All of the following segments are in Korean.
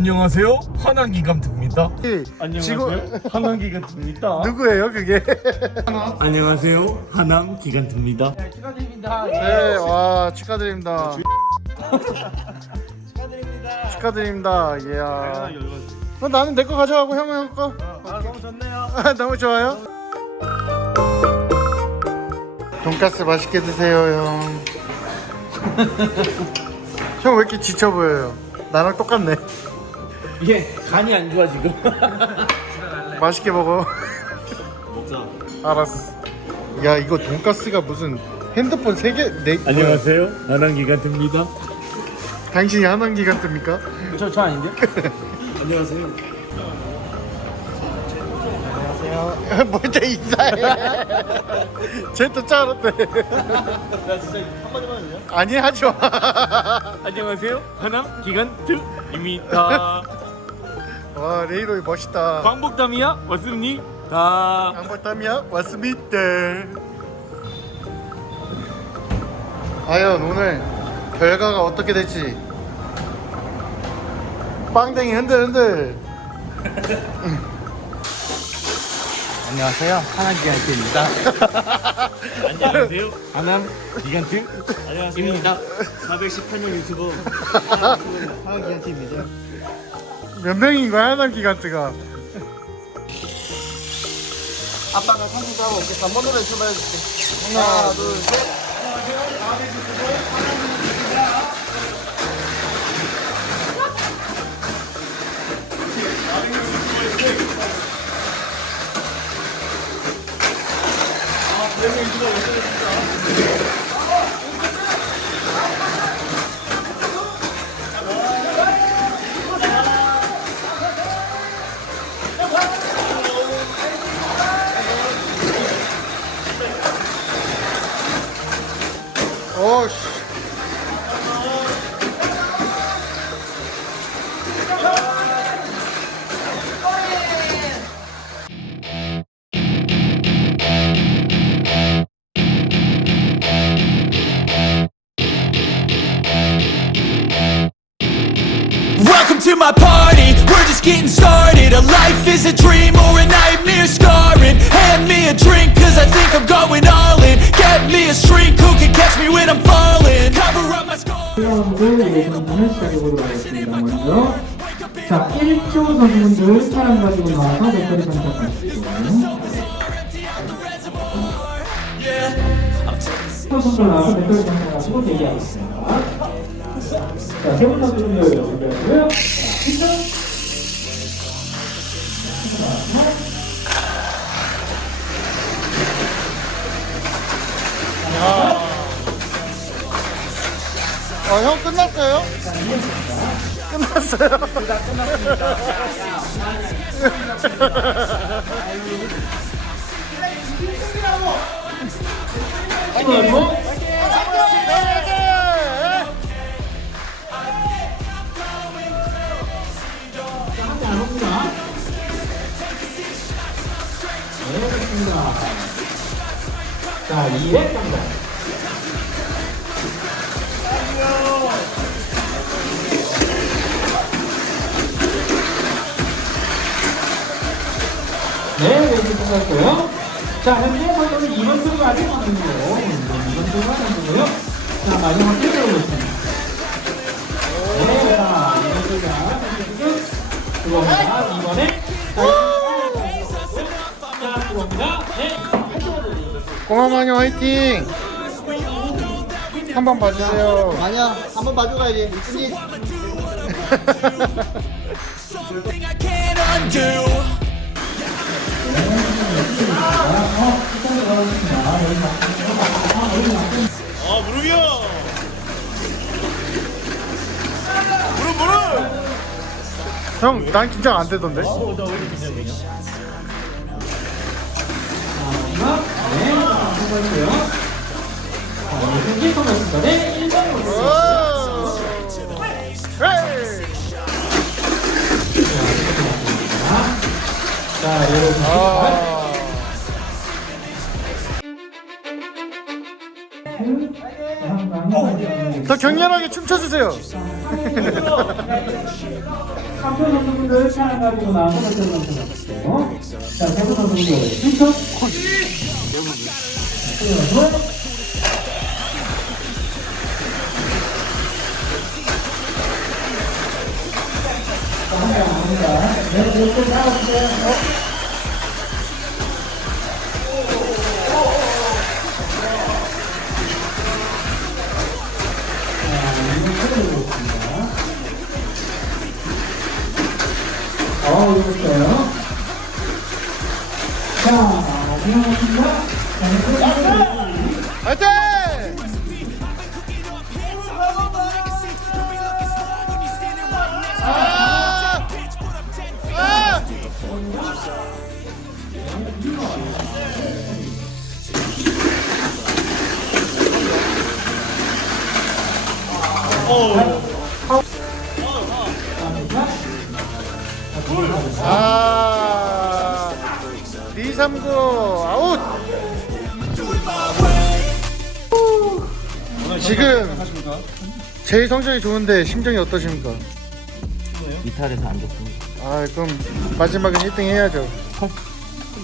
안녕하세요. 한항기감입니다. 지금 한항기감입니다. 누구예요 그게? 안녕하세요. 한항기감입니다. 네, 와 축하드립니다. 축하드립니다. 이야. 어, 나는 내 거 가져가고 형은 형 거. 아 너무 좋네요. 너무 좋아요. 돈가스 맛있게 드세요 형. 형 왜 이렇게 지쳐 보여요? 나랑 똑같네. 예 간이 안 좋아 지금. 맛있게 먹어. 진짜. 알았어. 야 이거 돈가스가 무슨 핸드폰 세 개, 네. 안녕하세요. 한항기감입니다. 당신이 한한기 같습니까? 저 저 아닌데? 안녕하세요. 뭐지 인사해? 쟤또 짜랐대. 나 진짜 한마디만 해요. 아니 하지 마. 안녕하세요. 한항기감입니다. 와 레이로이 멋있다. 광복담이야 왔습니다. 강벌담이야 왔습니다. 과연 오늘 결과가 어떻게 될지. 빵댕이 흔들 흔들. 안녕하세요. 한항기감입니다. 안녕하세요. 한항기감입니다. 안녕하세요. 418명 유튜버 한항기감입니다. 몇 명인 거야 한한 기간트가? 아빠가 삼촌 하고 올게. 3번 노래 출발해 줄게. 하나 둘 셋. 오 씨. Welcome to my party, we're just getting started. A life is a dream or a nightmare scarring. Hand me a drink cause I think I'm going all in. Get me a shrink 시작해보도록 하겠습니다. 먼저 자 1조 선수분들 사람 가지고 나와서 배터리 선택하시고 선수들 나와서 배터리 선택하시고 대기하겠습니다. 자세 분 선수분들 준비하시고요. 형 끝났어요? 끝났어요. 자 2회 정도. 끝났고요. 자, 현재 선수는 2번 투가 아직 남는고 2번 투가 남는고요. 자, 마지막 게 들어오겠습니다. 네, 자, 2번 투가 선수 그겁니다. 2번에 자, 그겁니다. 네, 공화마녀 화이팅! 한 번 봐주세요. 아니야 한번 봐줘야지 I can't undo 아 무릎이야. 무릎 무릎. 형, 난 긴장 안 되던데? 자, 이승기 선수입니다. 네, 1번 오! 헤이! 자, 여러분. 아. 더 격렬하게 춤춰주세요. 삼촌 선수분들 차 가지고 나서 선수 선수요. 자, 세분 선수분들 신청. 그리고 자, 한장 합니다. 네, 네, 네, 나와주세요. 화이팅! 아! 아! 239 아웃 지금 제일 성적이 좋은데 심정이 어떠십니까? 이탈해서 안 좋습니다. 아 그럼 마지막은 1등 해야죠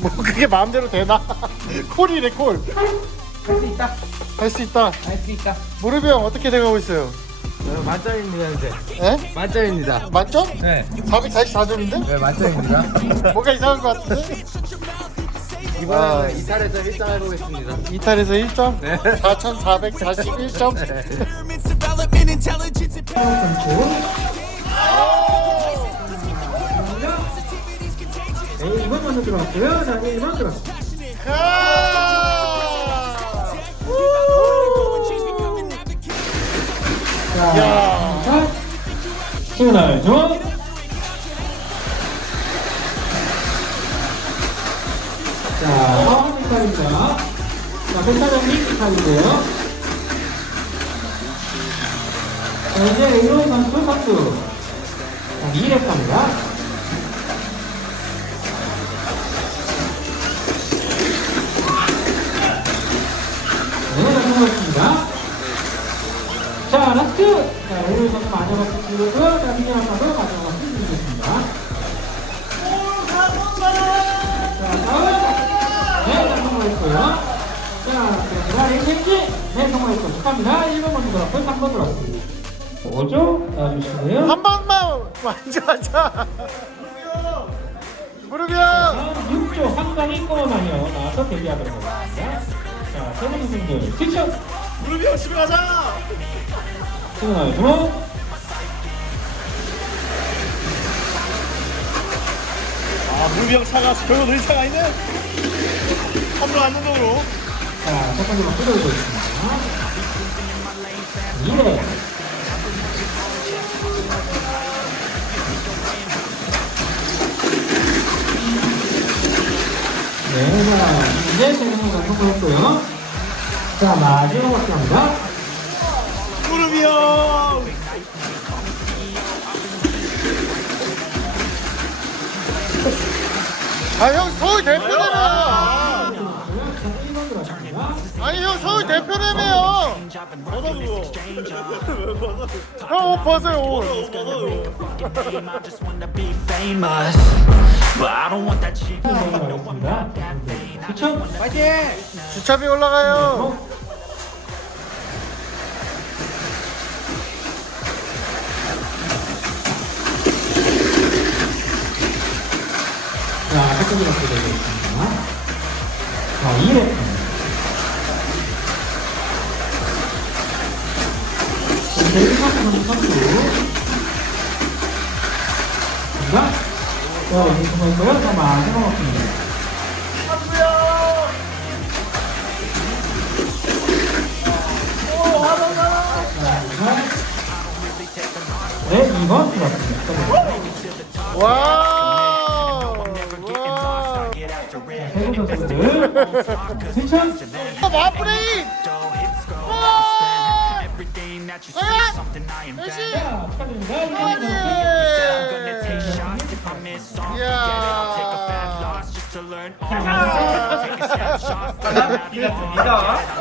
뭐 그게 마음대로 되나? 콜이래 콜할 수 할 수 있다. 할수 있다. 무릎이 형 어떻게 생각하고 있어요? 어, 만점입니다, 이제. 에? 만점입니다. 맞죠? 네. 444점인데? 네, 만점입니다. 뭔가 이상한 것 같은데? 이번에는 이탈에서 1등 해보겠습니다. 이탈에서 1점? 네. 4441점? development, intelligence, and 네, 2번 먼저 들어왔고요. 자, 네, 1번 들어왔습니다. 자, 야. 자, 시그널 좀. 자, 화학 미탈입니다. 자, 백사장님 미탈이고요. 자, 이제 의료 선수 선수. 자, 2렙 갑니다. 네, 성공했습니다. 자, 라스트! 자, 오늘 선수 마지막 선수고요. 자, 선수 마지막 자, 성공했고요. 자, 그다음에 렌체지 네, 성공했고 축하합니다. 1번 먼저 들어왔고 3번 들어왔습니다. 5조 나와주시고요. 한 번만 먼저 하자. 무릎이 형! 다음 6조 상당히 꼬마마녀 나와서 데뷔하도록 하겠습니다. 자, 세 번째 분들 스위쳐! 무릎이 형 집에 가자. 들어! 아 무릎이 형 차가 결국 늘 차가 있네. 함부로 안 운동으로. 자, 첫 번째로 뜯어주고 있습니다. 2회. 네, 자, 이제 세명을 완성했고요. 자, 마지막. 무릎이 형. 아, 형 서울 대표라며! 대표라며! 벗어 그거. 형옷 벗어요, 옷. I just wanna be famous. But I don't want that cheap. 들어가겠습니다. 그쵸? 주차비 올라가요. 자, 첫 번째 박수 드리겠습니다. 자, 2회. 데뷔 선수 선수. 자, 자, 이제 수고했고요. 자, 마지막 박수입니다. 네, 2번 들어왔습니다. 와! 와! 세분 선수들. 아, 마프레임! Snapshot.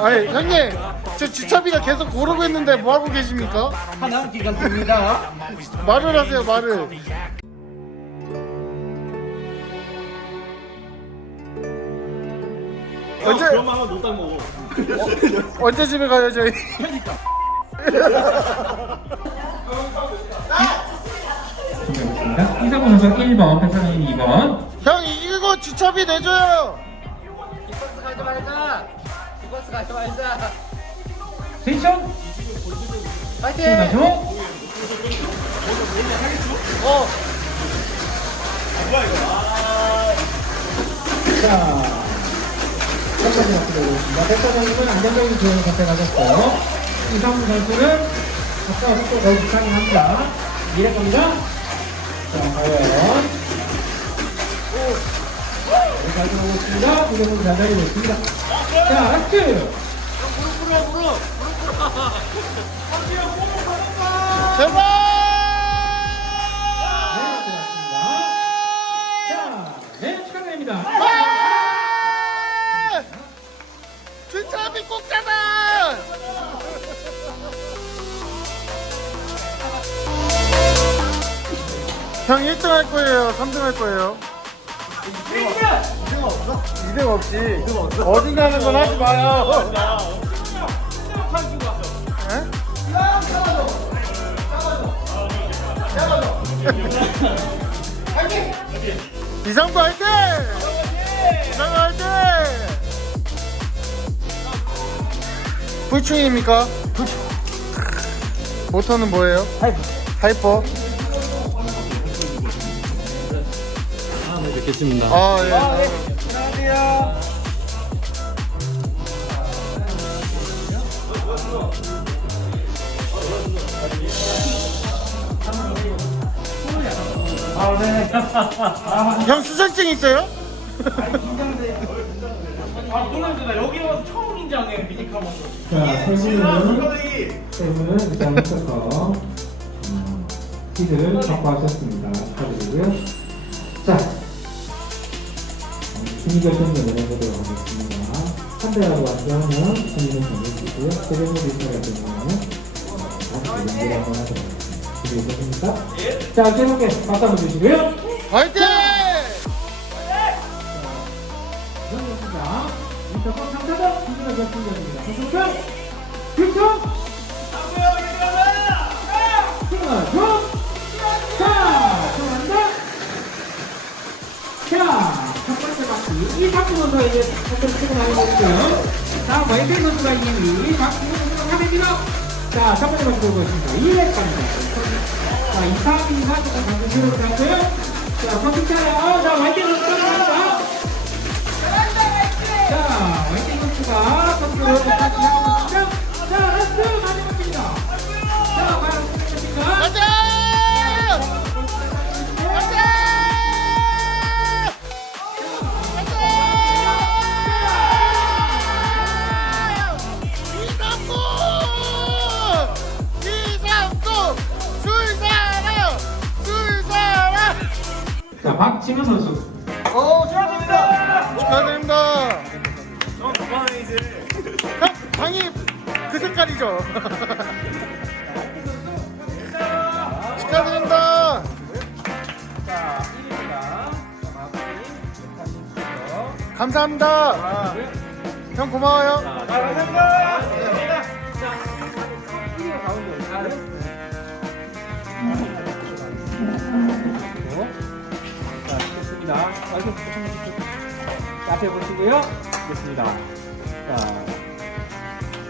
아니, 형님! 저 주차비가 계속 고르고 있는데 뭐 하고 계십니까? 하나 기간 듭니다. 말을 하세요 말을. 언제- 그런 마음은 못 닮어. 언제 집에 가요 저희? 준비하겠습니다. 이상훈 선수 1번, 백상인 2번. 형 이거 주차비 내줘요. 디버스 가지 말자. 디버스 가지 말자. 텐션! 파이팅! 어. 뭐야 이거 아 자, 첫 번째 박수 드리겠습니다. 백사장님은 안정적인 기회를 선택하셨고, 이상훈 선수는 속도 거의 비슷하긴 합니다. 미래 겁니다. 자, 과연. 오! 잘 들어오고 있습니다. 구경은 잘 달리고 있습니다. 자, 라스트! 제발. 네, 들어갔습니다. 자, 네, 축하드립니다. 아! 주차비 꼭잖아. 형 1등 할 거예요? 3등 할 거예요? 2등 없어? 2등 없지. 2등 없어? 어디 가는 건 하지 마요. 에? 이상구 화이팅! 이상구 화이팅! 불충입니까? 모터는 뭐예요? 하이퍼. 하이퍼. 뵙겠습니다. 아, 예. 형 수전증 있어요? 아 놀랍니다 여기 와서 처음 긴장해 미니카몬 자, 세 분은 일단 음, 퀴즈를 확보하셨습니다. 축하드리고요. 자, 순위 결정전을 해보도록 하겠습니다. 한 대라고 완주하면 순위는 정해지고요. 세 개는 리스트가 되면 다시 연결 한번 하도록 하겠습니다. 준비되셨습니까? 자, 세 분께 박수 한번 주시고요. 화이팅! 감사합니다. 인터폰 상사자 김준호 결승전입니다. 선수들 교청 끊어 선수를. 자, 이 박구 선수가 하됩니다. 자, 첫 번째 바퀴 보고 있습니다. 200 갑니다. 자, 이상민과 조금 방금 실험을 하고요. 자, 마이클 선수가 선수를 못하지 자, 박지민 선수. 오, 축하드립니다! 축하드립니다! 형 그만해 이제 형, 방이 그 색깔이죠? 축하드립니다! 감사합니다. 형 고마워요. 자, 앞에 보시고요. 됐습니다. 자,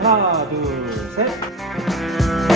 하나, 둘, 셋.